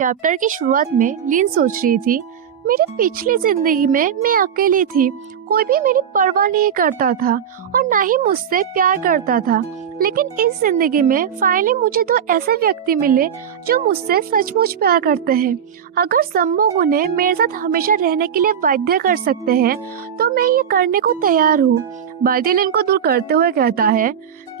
Chapter की शुरुआत में लिन सोच रही थी, मेरी पिछली जिंदगी में मैं अकेली थी। कोई भी मेरी परवाह नहीं करता था और ना ही मुझसे प्यार करता था। लेकिन इस जिंदगी में फाइनली मुझे दो ऐसे व्यक्ति मिले जो मुझसे सचमुच प्यार करते हैं। अगर संभोग उन्हें मेरे साथ हमेशा रहने के लिए बाध्य कर सकते हैं तो मैं ये करने को तैयार हूँ। बादी लिन को दूर करते हुए कहता है,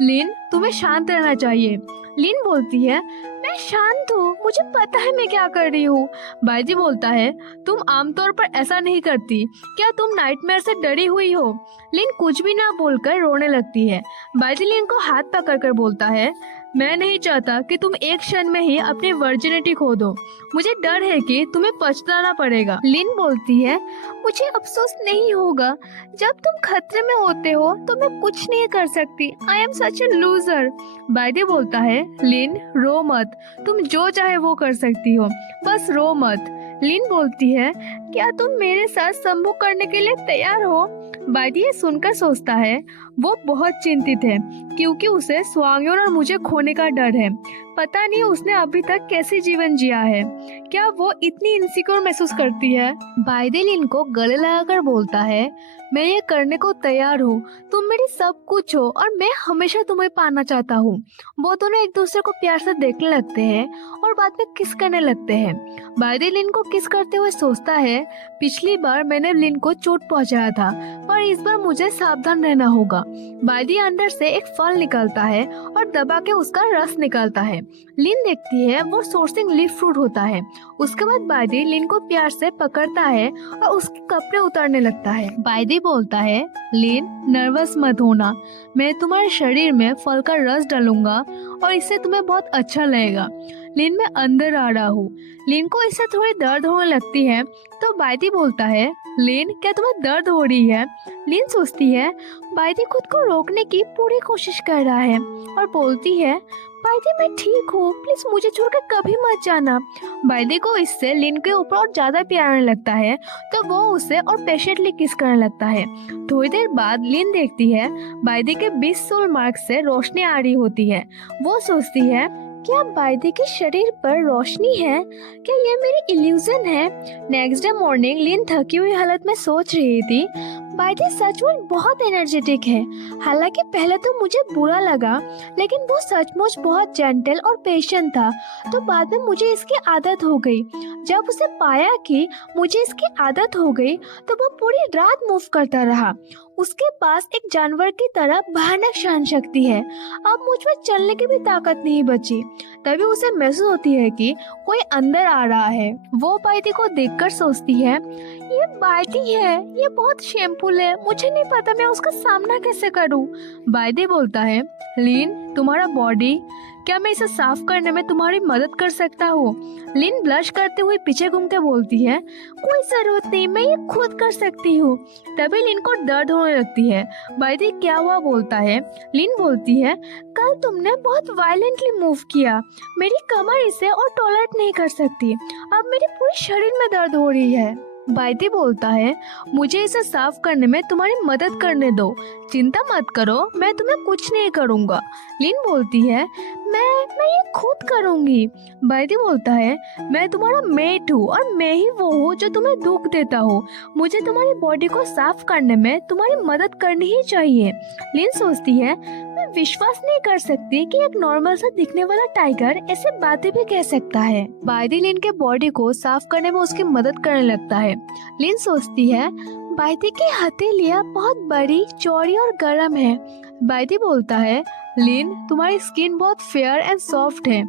लिन तुम्हें शांत रहना चाहिए। लिन बोलती है, मैं शांत हूँ, मुझे पता है मैं क्या कर रही हूँ। बायजी बोलता है, तुम आमतौर पर ऐसा नहीं करती, क्या तुम नाइटमेयर से डरी हुई हो? लिन कुछ भी ना बोलकर रोने लगती है। बायजी लिन को हाथ पकड़कर बोलता है, मैं नहीं चाहता कि तुम एक क्षण में ही अपनी वर्जिनिटी खो दो। मुझे डर है कि तुम्हें पछताना पड़ेगा। लिन बोलती है, मुझे अफसोस नहीं होगा। जब तुम खतरे में होते हो तो मैं कुछ नहीं कर सकती। I am such A loser. बायदी बोलता है, लिन रो मत, तुम जो चाहे वो कर सकती हो, बस रो मत। लिन बोलती है, क्या तुम मेरे साथ संभोग करने के लिए तैयार हो? बायदी ये सुनकर सोचता है, वो बहुत चिंतित है क्योंकि उसे स्वांगयोन और मुझे खोने का डर है। पता नहीं उसने अभी तक कैसे जीवन जिया है। क्या वो इतनी इनसिक्योर महसूस करती है? बायदी लिन को गले लगाकर बोलता है, मैं ये करने को तैयार हूँ। तुम मेरी सब कुछ हो और मैं हमेशा तुम्हें पाना चाहता हूँ। वो दोनों एक दूसरे को प्यार से देखने लगते हैं और बाद में किस करने लगते हैं। बायदी लिन को किस करते हुए सोचता है, पिछली बार मैंने लिन को चोट पहुंचाया था, पर इस बार मुझे सावधान रहना होगा। बायदी अंदर से एक फल निकालता है और दबा के उसका रस निकालता है। लिन देखती है वो सोर्सिंग लीफ फ्रूट होता है। उसके बाद बायदी लिन को प्यार से पकड़ता है और उसके कपड़े उतारने लगता है। बायदी बोलता है, लिन नर्वस मत होना, मैं तुम्हारे शरीर में फल का रस डालूंगा और इससे तुम्हें बहुत अच्छा लगेगा। लिन मैं अंदर आ रहा हूँ। लिन को इससे थोड़ी दर्द होने लगती है तो बायदी बोलता है, लिन क्या तुम्हें दर्द हो रही है? लिन सोचती है बायदी खुद को रोकने की पूरी कोशिश कर रहा है और बोलती है, बायदी मैं ठीक हूँ, प्लीज मुझे छोड़कर कभी मत जाना। बायदी को इससे लिन के ऊपर और ज्यादा प्यार आने लगता है तो वो उसे और पेशेंटली किस करने लगता है। थोड़ी देर बाद लिन देखती है बायदी के 20 सोल मार्क से रोशनी आ रही होती है। वो सोचती है, क्या बायदी के शरीर पर रोशनी है? क्या ये मेरी इल्यूजन है? नेक्स्ट डे मॉर्निंग लिन थकी हुई हालत में सोच रही थी, बायदी सचमुच बहुत एनर्जेटिक है। हालांकि पहले तो मुझे बुरा लगा, लेकिन वो सचमुच बहुत जेंटल और पेशेंट था, तो बाद में मुझे इसकी आदत हो गई। जब उसे पाया कि मुझे इसकी आदत हो गई तो वो पूरी रात मूव करता रहा। उसके पास एक जानवर की तरह भयानक सहन शक्ति है। अब मुझ में चलने की भी ताकत नहीं बची। तभी उसे महसूस होती है कि कोई अंदर आ रहा है। वो बायदी को देखकर सोचती है, ये बायदी है, ये बहुत शेमफुल है, मुझे नहीं पता मैं उसका सामना कैसे करूं। बायदी बोलता है, लिन तुम्हारा बॉडी, क्या मैं इसे साफ करने में तुम्हारी मदद कर सकता हूँ? लिन ब्लश करते हुए पीछे घूम के बोलती है, कोई जरूरत नहीं, मैं ये खुद कर सकती हूँ। तभी लिन को दर्द होने लगती है। बायदी क्या हुआ बोलता है। लिन बोलती है, कल तुमने बहुत वायलेंटली मूव किया, मेरी कमर इसे और टॉलरेट नहीं कर सकती। अब मेरे पूरे शरीर में दर्द हो रही है। बायदी बोलता है, मुझे इसे साफ करने में तुम्हारी मदद करने दो, चिंता मत करो, मैं तुम्हें कुछ नहीं करूँगा। लिन बोलती है, मैं ये खुद करूँगी। बायदी बोलता है, मैं तुम्हारा मेट हूँ और मैं ही वो हूँ जो तुम्हें दुख देता हूँ। मुझे तुम्हारी बॉडी को साफ करने में तुम्हारी मदद करनी ही चाहिए। लिन सोचती है, मैं विश्वास नहीं कर सकती कि एक नॉर्मल सा दिखने वाला टाइगर ऐसे बातें भी कह सकता है। बायदी लिन के बॉडी को साफ करने में उसकी मदद करने लगता है। लिन सोचती है, बायदी की हथेलियां बहुत बड़ी, चौड़ी और गर्म है। बायदी बोलता है, लिन तुम्हारी स्किन बहुत फेयर एंड सॉफ्ट है।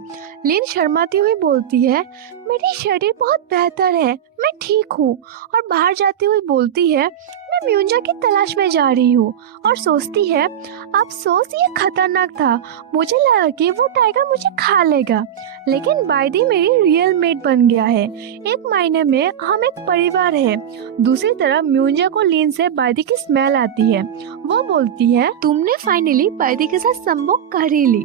लिन शर्माती हुई बोलती है, मेरी शरीर बहुत बेहतर है, मैं ठीक हूँ। और बाहर जाती हुई बोलती है, मैं म्यूंजा की तलाश में जा रही हूँ। और सोचती है, अफसोस ये खतरनाक था, मुझे लगा कि वो टाइगर मुझे खा लेगा, लेकिन बायदी मेरी रियल मेट बन गया है। एक महीने में हम एक परिवार है। दूसरी तरफ म्यूंजा को लिन से बायदी की स्मेल आती है। वो बोलती है, तुमने फाइनली बायदी के साथ संभोग कर ही ली।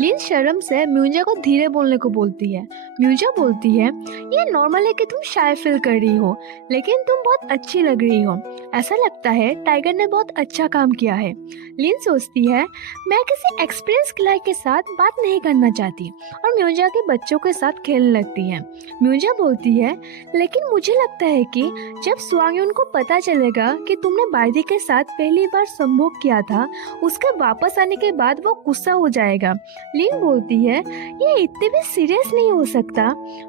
लिन शर्म से म्यूंजा को धीरे बोलने को बोलती है। म्यूंजा बोलती है, ये नॉर्मल है कि तुम शाय फील कर रही हो, लेकिन तुम बहुत अच्छी लग रही हो। ऐसा ऐसा लगता है टाइगर ने बहुत अच्छा काम किया है। लिन सोचती है मैं किसी एक्सपीरियंस खिलाड़ी के साथ बात नहीं करना चाहती और म्यूजा के बच्चों के साथ खेलने लगती है। म्यूजा बोलती है लेकिन मुझे लगता है कि जब स्वांगयुन को पता चलेगा कि तुमने बाइदी के साथ पहली बार संभोग किया था, उसके वापस आने के बाद वो गुस्सा हो जाएगा। लिन बोलती है ये इतने भी सीरियस नहीं हो सकता।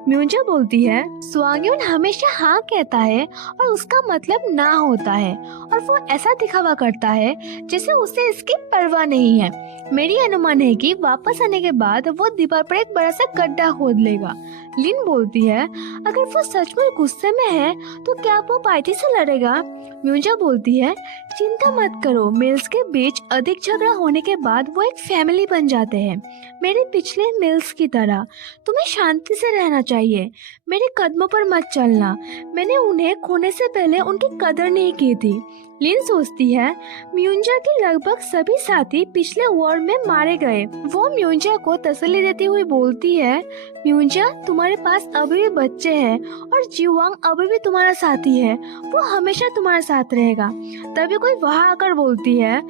म्यूजा बोलती है स्वांगयुन हमेशा हाँ कहता है और उसका मतलब ना होता है और वो ऐसा दिखावा करता है जैसे उसे इसकी परवाह नहीं है। मेरी अनुमान है कि वापस आने के बाद वो दीवार पर एक बड़ा सा गड्ढा खोद लेगा। लिन बोलती है अगर वो सचमुच गुस्से में है तो क्या वो बाइदी से लड़ेगा? म्यूजा बोलती है चिंता मत करो, मेल्स के बीच अधिक झगड़ा होने के बाद वो एक फैमिली बन जाते हैं। मेरे पिछले मेल्स की तरह तुम्हें शांति से रहना चाहिए, मेरे कदमों पर मत चलना। मैंने उन्हें खोने से पहले उनकी कदर नहीं की थी। लिन सोचती है म्यूजा के लगभग सभी साथी पिछले वॉर में मारे गए। वो म्यूजा को तसल्ली देती हुई बोलती है म्यूजा तुम्हारे पास अभी भी बच्चे हैं और जीवांग अभी भी तुम्हारा साथी है, वो हमेशा तुम्हारे साथ रहेगा। तभी कोई वहाँ आकर बोलती है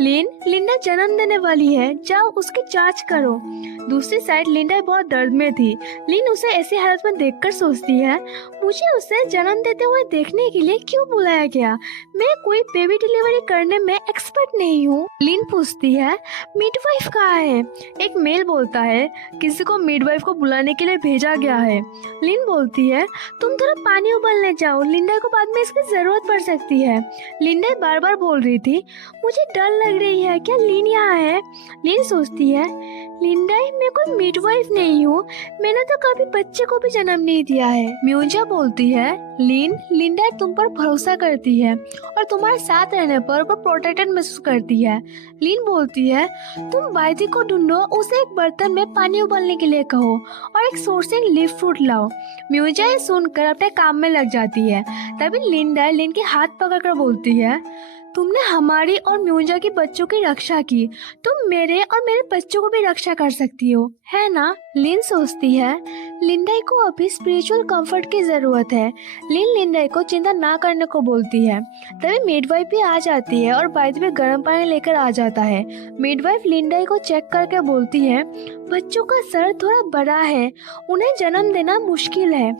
लिंडा जन्म देने वाली है, जाओ उसकी जांच करो। दूसरी साइड लिंडा बहुत दर्द में थी। लिन उसे ऐसी हालत में देखकर सोचती है मुझे उसे जन्म देते हुए देखने के लिए क्यों बुलाया गया? मैं कोई बेबी डिलीवरी करने में एक्सपर्ट नहीं हूँ। लिन पूछती है मिडवाइफ कहाँ है? एक मेल बोलता है किसी को मिडवाइफ को बुलाने के लिए भेजा गया है। लिन बोलती है तुम थोड़ा पानी उबालने जाओ, लिंडा को बाद में इसकी जरूरत पड़ सकती है। लिंडा बार बार बोल रही थी मुझे डर लग रही है, क्या लिन यहाँ है? लिन सोचती है लिंडा मैं कोई मिडवाइफ नहीं हूँ, मैंने तो कभी बच्चे को भी जन्म नहीं दिया है। म्यूजा बोलती है लिंडा तुम पर भरोसा करती है और तुम्हारे साथ रहने पर वो प्रोटेक्टेड महसूस करती है। लिन बोलती है तुम बाइदी को ढूंढो, उसे एक बर्तन में पानी उबालने के लिए कहो और एक सोर्सिंग लीफ फ्रूट लाओ। म्यूजा ये सुनकर अपने काम में लग जाती है। तभी लिंडा लिन के हाथ पकड़कर बोलती है तुमने हमारी और म्यूजा के बच्चों की रक्षा की, तुम मेरे और मेरे बच्चों को भी रक्षा कर सकती हो, है ना? लिन सोचती है लिंडा को अभी स्पिरिचुअल कंफर्ट की जरूरत है। लिन लिंडा को चिंता ना करने को बोलती है। तभी मिडवाइफ भी आ जाती है और बाइदी भी गर्म पानी लेकर आ जाता है। मिडवाइफ लिंडा को चेक करके बोलती है बच्चों का सर थोड़ा बड़ा है, उन्हें जन्म देना मुश्किल है।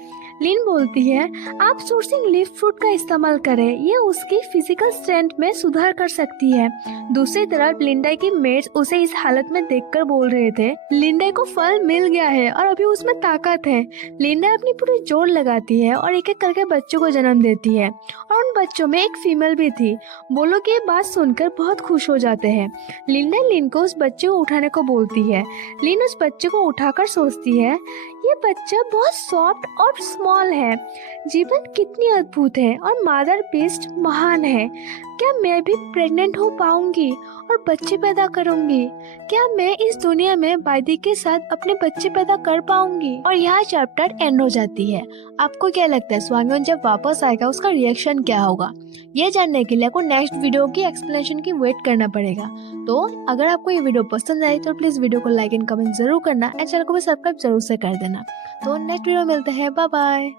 लिन बोलती है आप सोर्सिंग लीफ फ्रूट का इस्तेमाल करें, ये उसकी फिजिकल स्ट्रेंथ में सुधार कर सकती है। दूसरी तरफ लिंडा की मेट्स उसे इस हालत में देखकर बोल रहे थे लिंडा को फल मिल गया है और अभी उसमें ताकत है। लिंडा अपनी पूरी जोर लगाती है और एक एक करके बच्चों को जन्म देती है और उन बच्चों में एक फीमेल भी थी। वो लोग ये बात सुनकर बहुत खुश हो जाते हैं। लिंडा लिन को उस बच्चे को उठाने को बोलती है। लिन उस बच्चे को उठाकर सोचती है ये बच्चा बहुत सॉफ्ट और स्मॉल है, जीवन कितनी अद्भुत है और मदर बीस्ट महान है। क्या मैं भी प्रेग्नेंट हो पाऊंगी और बच्चे पैदा करूंगी? क्या मैं इस दुनिया में बाइदी के साथ अपने बच्चे पैदा कर पाऊंगी? और यहाँ चैप्टर एंड हो जाती है। आपको क्या लगता है स्वांगयुन जब वापस आएगा उसका रिएक्शन क्या होगा? ये जानने के लिए आपको नेक्स्ट वीडियो की एक्सप्लेनेशन की वेट करना पड़ेगा। तो अगर आपको ये वीडियो पसंद आई तो प्लीज वीडियो को लाइक एंड कमेंट जरूर करना एंड चैनल को भी सब्सक्राइब जरूर से कर देना। तो नेक्स्ट वीडियो मिलते हैं, बाय बाय।